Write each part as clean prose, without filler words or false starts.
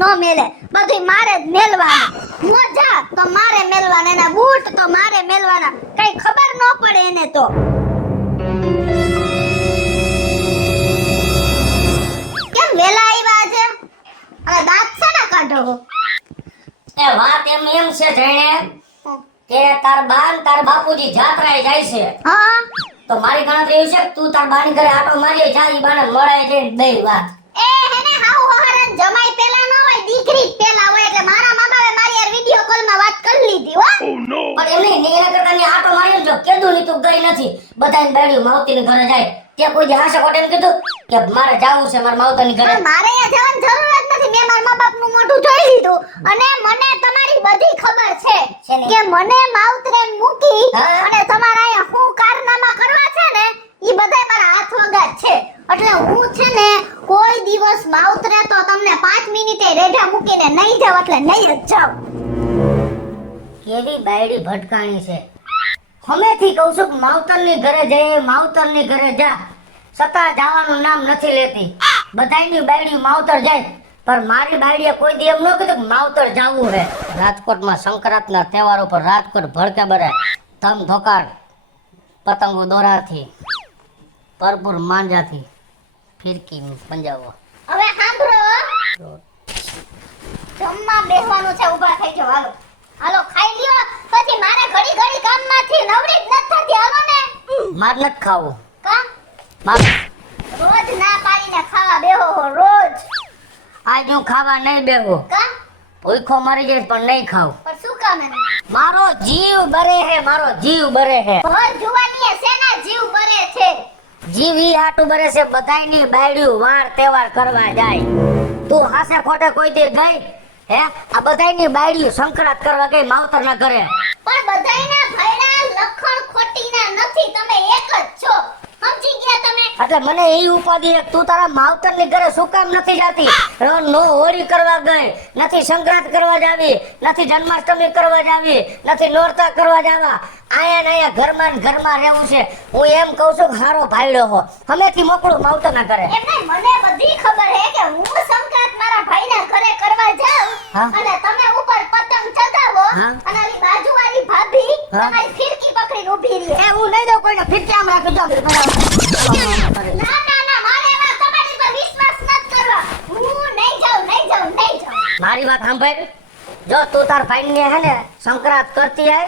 નો મેલે, બધું મારે જ મેલવાનું. મજા તો મારે મેલવાના, એના બૂટ તો મારે મેલવાના, કઈ ખબર ન પડે એને તો. કેમ વેલા આવ્યા આજે? અરે દાંત સાના કાઢો? એ વાત એમ છે જેણે કે તાર બા ને તાર બાપુજી જાત્રાએ જાય છે, હા તો મારી ગણતરી એવી છે કે તું તાર બાની ઘરે આટો મારી જાય, બાને મળાય જઈને દઈ વાત. એ હેને હાઉ હહારન જમાઈ પેલા ન હોય, દીકરી જ પેલા હોય, એટલે મારા મા બાપે મારી યાર વિડિયો કોલ માં વાત કરી લીધી હો. પણ એમ નહીં, એના કરતા ની આટો માર્યો ને જો કીધું ની તું ગઈ નથી, બધાને બેડ્યું માવતી ને ઘરે જાય, તે કોઈ હાશે કોટ એમ કીધું કે મારે જાવું છે મારા માવતર ની ઘરે. પણ મારે અહીંયા જવાની જરૂર જ નથી, મેં મારા મા બાપ નું મોઢું જોઈ લીધું, અને મને તમારી બધી ખબર છે શેની? કે મને માવતરે મૂકી હા? અને તમારા અહીંયા શું કારનામા કરવા છે ને ઈ બધાય મારા હાથ વગા જ છે. એટલે હું છે ને કોઈ દિવસ માવતરે તો તમને 5 મિનિટે રેઢા મૂકીને નહીં જાવ, એટલે નહીં જ જાવ. કેવી બાયડી ભટકાણી છે. હમેથી કહું છું કે માવતરની ઘરે જઈએ, માવતરની ઘરે જા, છતાં જવાનું નામ નથી લેતી. બધાયની બાયડી માવતર જાય, પણ મારી બાયડીએ કોઈ દી એમ ન કીધું કે માવતર જાવું છે. રાજકોટમાં સંક્રાંતના તહેવારો પર રાજકોટ ભડકે બરે, ધમ ધોકાર, પતંગો દોરાથી, ભરપૂર માંજાથી, ફિરકી પંજાબો. હવે સાંભળો, જમવા બેસવાનું છે, ઊભા થઈ જાવ. હાલો હાલો ખાઈ લ્યો, પછી મારે ઘડી ઘડી કામમાંથી નવરી જ નથી થતી. હાલો ને. માર નથી ખાવું. કામ માર રોજ ના પાડીને ખાવા બેહો હો, રોજ. આજ હું ખાવા નહીં બેહું. કામ ભૂખો મરી જઈશ પણ નહીં ખાવું. પણ શું કામ એને? મારો જીવ બરે હે, મારો જીવ બરે હે. ભર જુવાનીએ શેના જીવ બરે છે? જીવ ઈ હાટું બરે છે, બધાયની બાયડીઓ વાર તહેવાર કરવા જાય. તું હાસે ખોટે કોઈ દી ગઈ હે? આ બધાયની બાયડીઓ સંક્રાંત કરવા ગઈ માવતરના ઘરે. પણ બધાયના ભયડા લખણ ખોટીના નથી, તમે એક જ છો. સમજી ગયા તમે? એટલે મને એ ઉપાધિ એક, તું તારા માવતરની ઘરે શું કામ નથી જાતી? નો હોળી કરવા ગઈ, નથી સંક્રાંત કરવા જાવી, નથી જન્માષ્ટમી કરવા જાવી, નથી નોરતા કરવા જાવા. આયા ને આયા ઘરમાં ને ઘરમાં રહેવું છે. હું એમ કહું છું કે હારો ભાઈડો હો, હમેથી મોકળું માવતરના ઘરે. એમ નહીં, મને બધી ખબર હે કે હું સંક્રાંત મારા ભાઈના ઘરે કરવા જાઉં, હા? અને તમે ઉપર પતંગ ચગાવો, હા? અને ઓલી બાજુવાળી ભાભી હા? તમારી ફિરકી પકડીને ઊભી રહે. એ હું નહીં દઉં કોઈને ફિરકી આમ રાખી દઉં. ના ના ના, મારે એમાં તમારી પર વિશ્વાસ નથી કરવા. હું નહીં જાઉં, નહીં જાઉં, નહીં જાઉં. મારી વાત સાંભળ, જો તું તાર ભાઈને હે ને સંક્રાંત કરતી હોય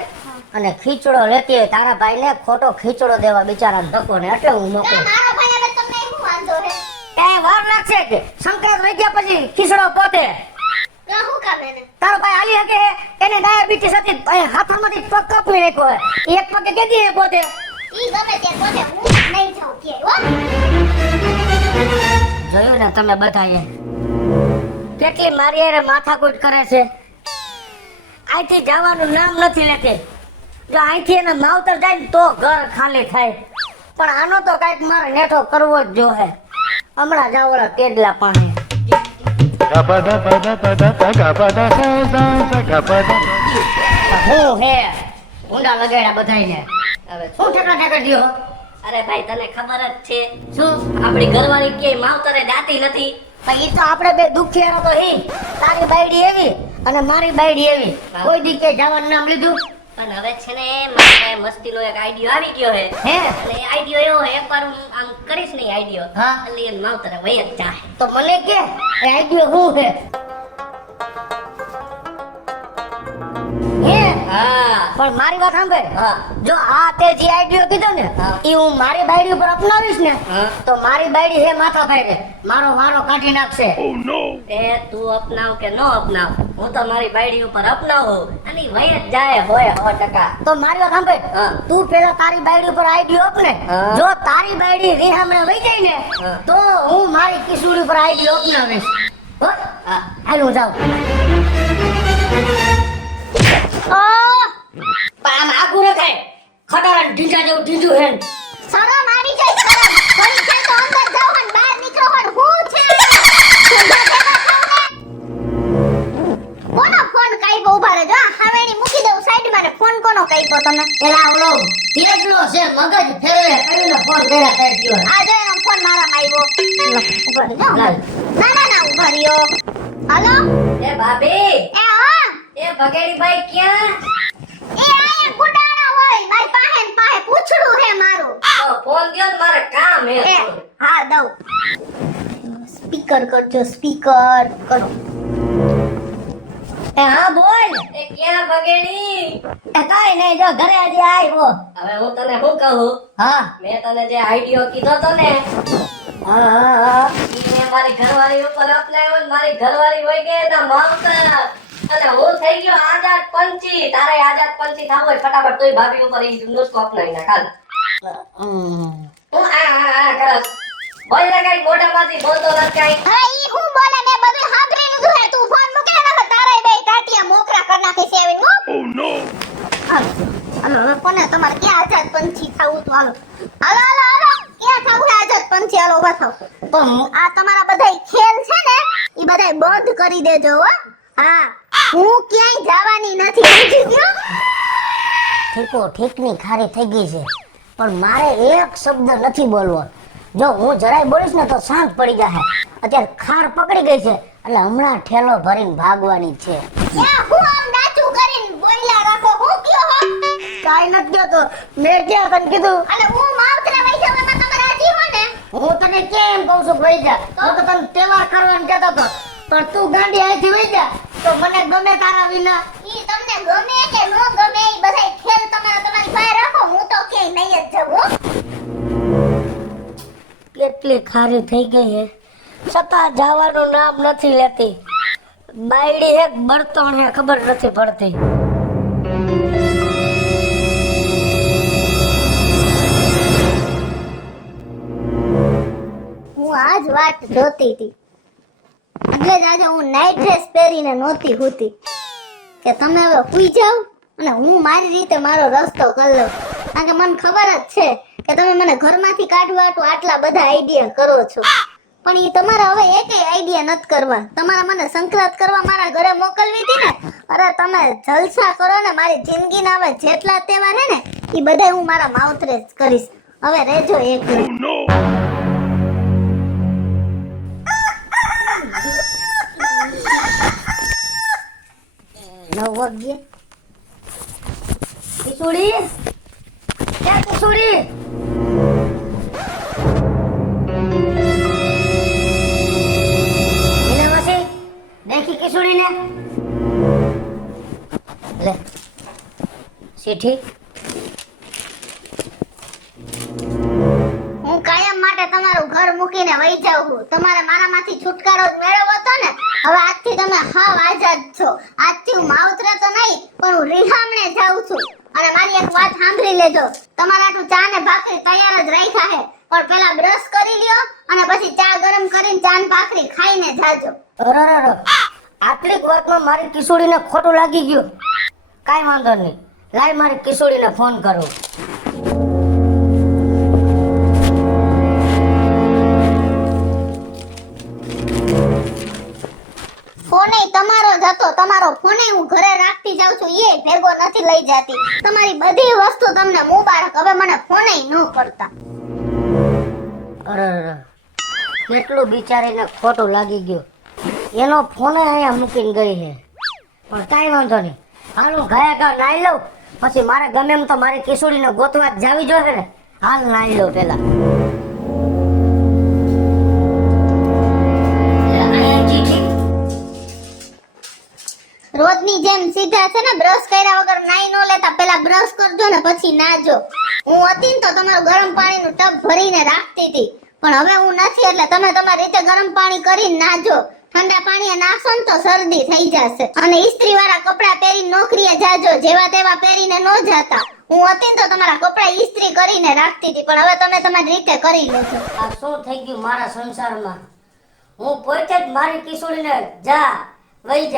અને ખીચડો લેતી હોય, તારા ભાઈને ખોટો ખીચડો દેવા બિચારાને ધક્કો ને, એટલે હું ના, મોકલું. મારો ભાઈ હવે તમને શું વાંધો હે? કાંઈ વાર લાગશે કે સંક્રાંત વહી ગયા પછી ખીચડો પોતે ના, શું કામ એને? તારો ભાઈ હાલી શકે હે? એને ડાયાબિટીસ હતી, હાથમાંથી પગ કાપી નાખ્યો હે, એક પગે કેદી હે પોતે. ઈ ગમે તે પોતે, હું નહીં જાઉં ક્યાંય, હો. જોયું ને તમે બધાએ કેટલી મારી હારે માથાકૂટ કરે છે. અહીંથી જવાનું નામ નથી લેતી. જો અહીંથી એના માવતર જાય ને તો ઘર ખાલી થાય, પણ આનો તો કાંઈક મારે નેઠો કરવો જ જોહે. હમણાં જાવ ઓલા તેડલા પાસે. હું હે ઊંડા લગાડ્યા બધાયને. હવે શું ઠેકડા ઠેકડ દ્યો? અરે ભાઈ તને ખબર જ છે, શું આપણી ઘરવાળી કે માવતરે દાતી નથી. પણ ઈ તો આપણે બે દુખિયારો તો હી. તારી બાયડી એવી અને મારી બાયડી એવી, કોઈ દી કે જવાનું નામ લીધું પણ હવે છે ને મારે મસ્તીનો એક આઈડિયો આવી ગયો હે. હે? અને એ આઈડિયો એવો હે, એકવાર હું આમ કરીશ ને આઈડિયો, હા? એટલે એ માવતરે વહી જ જાય. તો મને કે એ આઈડિયો શું છે? હે? હા પણ મારી વાત સાંભળ, હા જો આ તે જે આઈડિયો કીધો ને હા. ઈ હું મારી બાયડી ઉપર અપનાવીશ ને હા. તો મારી બાયડી હે માથા ભાઈ મારો વારો કાઢી નાખશે. એ તું અપનાવ કે ન અપનાવ, હું તો મારી બાયડી ઉપર અપનાવું અને ઈ વહી જ જાય હોય 100%. તો મારી વાત સાંભળ, હા. તું પેલા તારી બાયડી ઉપર આઈડિયો અપને. હા. જો તારી બાયડી રીહામણે વહી જાય ને હા. તો હું મારી કિશોરી ઉપર આઈડિયો અપનાવીશ. હો? હા. હાલ હું જાઉં. પણ આમ આગું ન થાય, ખટારા ઢીંચા જેવું ઢીંચું હે ને. શરમ આવી જાય, શરમ. ઘડી છે તો અંદર જાઓ અને બહાર નીકળો, પણ હું છે ઊભા ભેગા થાવ ને. કોનો ફોન કાપ્યો? ઊભા રહેજો, આ હાવેણી મૂકી દઉં સાઈડમાં ને ફોન કોનો કાપ્યો તમે? પેલા ઓલો તેજનો છે મગજ ફેરવે કરીને ફોન કર્યા કરી દ્યો. આ જો એનો ફોન મારામાં આવ્યો. ઊભા રહેજો. ના ના ના, ઊભા રહ્યો. હાલો એ ભાભી એ હા એ ભગેડી ભાઈ ક્યાં? એ આયા ગુડાણા હોય મારી પાસે ને પાસે પૂછડું હે મારું તો ફોન દ્યો ને મારે કામ હે એ હા દઉં સ્પીકર કરજો સ્પીકર કરો એ હા બોલ. એ ક્યાં ભગેડી? એ કાઈ નહીં, જો ઘરે હજી આવ્યો. હવે હું તને શું કહું? હા મેં તને જે આઈડિયો કીધો તો ને હા હા હા. ઈ મેં મારી ઘરવાળી ઉપર અપનાવ્યો ને મારી ઘરવાળી હોય ગઈ એના માવતર અને હું થઈ ગયો આઝાદ પંછી. તારે આઝાદ પંછી થવું હોય ફટાફટ તોય ભાભી ઉપર ઈ નુસ્ખો અપનાવી નાખ હાલ. હું આ કરસ બોલ ને કઈ મોઢામાંથી બોલતો નથી કાંઈ. હવે ઈ હું બોલે મેં બધું સાંભળી લીધું હે તું ફોન મૂકે ને તારે બે ટાટિયા મોકરા કરી નાખી છે એવી હાલો હવે કોને તમારે ક્યાં આઝાદ પંછી થાવું તો હાલો હાલો હાલો હાલો ક્યાં થાવું હે આઝાદ પંછી હાલો ઉભા થાવ પણ આ તમારા બધાય ખેલ છે ને ઈ બધાય બંધ કરી દેજો હો હા હું ક્યાંય જવાની નથી સમજી ગયો ઠીકો ઠીકની ખારી થઈ ગઈ છે, પણ મારે એક શબ્દ નથી બોલવો. જો હું જરાય બોલીશ ને તો શાંત પડી જાય. અત્યારે ખાર પકડી ગઈ છે એટલે હમણાં ઠેલો ભરીને ભાગવાની જ છે. યા હું આમ ડાચું કરીને બોલ્યા રાખો હું કયો હો કાઈ નથી જોતો, મેં ક્યાં તને કીધું? અને હું માવતરા વઈ જવામાં તમે રાજી હો ને હું તને કેમ કહું છું ભાઈ જા, હું તો તને તહેવાર કરવાનું કહેતો હતો, પણ તું ગાંડી અહીંથી વઈ જા તો મને ગમે તારા વિના. ઈ તમને ગમે કે ન ગમે ઈ બધાય ખેલ તમારી પાસે રાખો હું તો ક્યાંય નહીં જ જવું હો. કેટલી ખારી થઈ ગઈ હે છતાં જવાનું નામ નથી લેતી. બાયડી એક બળતણ હે ખબર નથી પડતી. હું આજ વાત જોતી હતી એટલે જ આજે હું નાઈટ ડ્રેસ પહેરીને નહોતી હોતી કે તમે હવે સુઈ જાઓ અને હું મારી રીતે મારો રસ્તો કરી લઉં કારણ કે મને ખબર જ છે કે તમે મને ઘરમાંથી કાઢવા આટલા બધા આઈડિયા કરો છો પણ ઈ તમારા હવે એકેય આઈડિયા નથી કરવા. તમારા મને સંક્રાંત કરવા મારા ઘરે મોકલવી હતી ને અરે તમે જલસા કરો ને મારી જિંદગીના હવે જેટલા તહેવાર હે ને ઈ બધાય હું મારા માવતરે જ કરીશ. હવે રહેજો એક નવ વાગ્યે કિશોરી ક્યાં કિશોરી? મીનાવાસી દેખી કિશોરીને લે શેઠી. હું કાયમ માટે તમારું ઘર મૂકીને વહી જાઉં છું. તમારે મારામાંથી છુટકારો જ મેળવવો હતો ને હવે આજથી તમે હાવ આઝાદ છો. આજથી હું માવતરે તો નહીં પણ હું રિહામણે જાઉં છું. અને મારી એક વાત સાંભળી લેજો તમારે આટલું ચા ને ભાખરી તૈયાર જ રાખ્યા છે પણ પેલા બ્રશ કરી લ્યો અને પછી ચા ગરમ કરીને ચા ને ભાખરી ખાઈને જાજો. અરરર, આટલીક વાતમાં મારી કિશોરીને ખોટું લાગી ગયું. કાંઈ વાંધો નહીં, લાય મારી કિશોરીને ફોન કરું. ફોને તમારો જ હતો. તમારો ફોને હું ઘરે રાખતી જાઉં છું એ ભેગો નથી લઈ જતી. તમારી બધી વસ્તુ તમને મુબારક. હવે મને ફોને ન કરતા. અરરર, કેટલું બિચારીને ખોટું લાગી ગયું. એનો ફોન અહીંયા મૂકીને ગઈ છે, પણ કાંઈ વાંધો નહીં. હાલ હું ગયા ગા નાઈ લઉં, પછી મારે ગમે એમ તો મારી કિશોરીને ગોતવા જ જાવી જોઈએ ને. હાલ નાઈ લઉં પેલા. રોજની જેમ સીધા છે ને બ્રશ કર્યા વગર નાઈ નો લેતા. પહેલા બ્રશ કરજો ને પછી નાજો. હું હતી ને તો તમારું ગરમ પાણીનું ટબ ભરીને રાખતી હતી પણ હવે હું નથી એટલે તમે તમારી રીતે ગરમ પાણી કરીને નાજો. ઠંડા પાણીએ નાખશો ને તો શરદી થઈ જશે. અને ઇસ્ત્રી વાળા કપડા પહેરીને નોકરીએ જાજો. જેવા તેવા પહેરીને ન જાતા. હું હતી ને તો તમારા કપડા ઇસ્ત્રી કરીને રાખતી હતી પણ હવે તમે તમારી રીતે કરી લેજો. આ શું થઈ ગયું મારા સંસારમાં? હું પોતે જ મારી કિશોરીને જા વઈ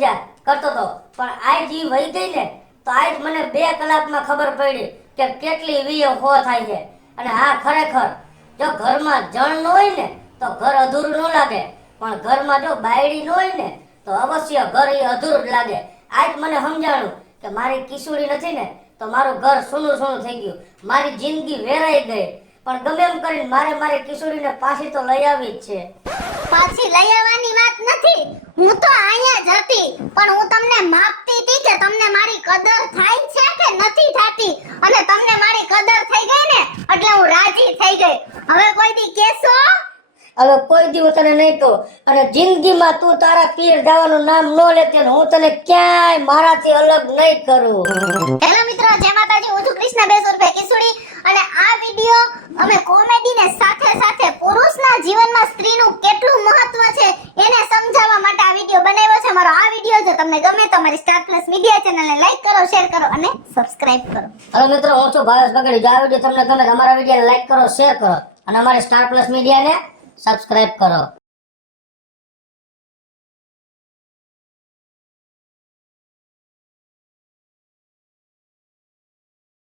જા કરતો હતો, પણ આજ ઈ વઈ ગઈ ને તો આજ મને 2 કલાકમાં ખબર પડી કે કેટલી વીયો હો થાય છે. અને હા ખરેખર જો ઘરમાં જણ ન હોય ને તો ઘર અધૂરું ન લાગે, પણ ઘરમાં જો બાયડી ન હોય ને તો અવશ્ય ઘર એ અધૂરું જ લાગે. આજ મને સમજાણું કે મારી કિશોરી નથી ને તો મારું ઘર સૂનું સૂનું થઈ ગયું. મારી જિંદગી વેરાઈ ગઈ. પણ ગમે એમ કરીને મારે કિશોરીને પાછી તો લઈ આવી જ છે. પાછી લઈ આવવાની વાત નથી, હું તો અહીંયા જ હતી, પણ હું તમને માપતી હતી કે તમને મારી કદર થાય છે કે નથી થતી, અને તમને મારી કદર થઈ ગઈ ને એટલે હું રાજી થઈ ગઈ. હવે કોઈ દી કેસો હવે કોઈ દી હું તને નહીં કહું, અને જિંદગીમાં તું તારા પીર જવાનું નામ ન લેતી, અને હું તને ક્યાંય મારાથી અલગ નહીં કરું. હેલો મિત્રો, જય માતાજી. હું છું કૃષ્ણ બેસુરભે કિશોરી, અને આ વિડિયો અમે કોમેડીને સાથે સાથે પુરુષના જીવનમાં સ્ત્રીનું કેટલું મહત્વ છે એને સમજાવવા માટે આ વિડિયો બનાવ્યો છે. મારો આ વિડિયો જો તમને ગમે તો મારી સ્ટાર પ્લસ મીડિયા ચેનલને લાઈક કરો, શેર કરો અને સબસ્ક્રાઇબ કરો. હવે મિત્રો, હું છું ભાવેશ બગડી. જો આ વિડિયો તમને ગમે તો અમારા વિડિયોને લાઈક કરો, શેર કરો, અને અમારી સ્ટાર પ્લસ મીડિયાને સબસ્ક્રાઇબ કરો.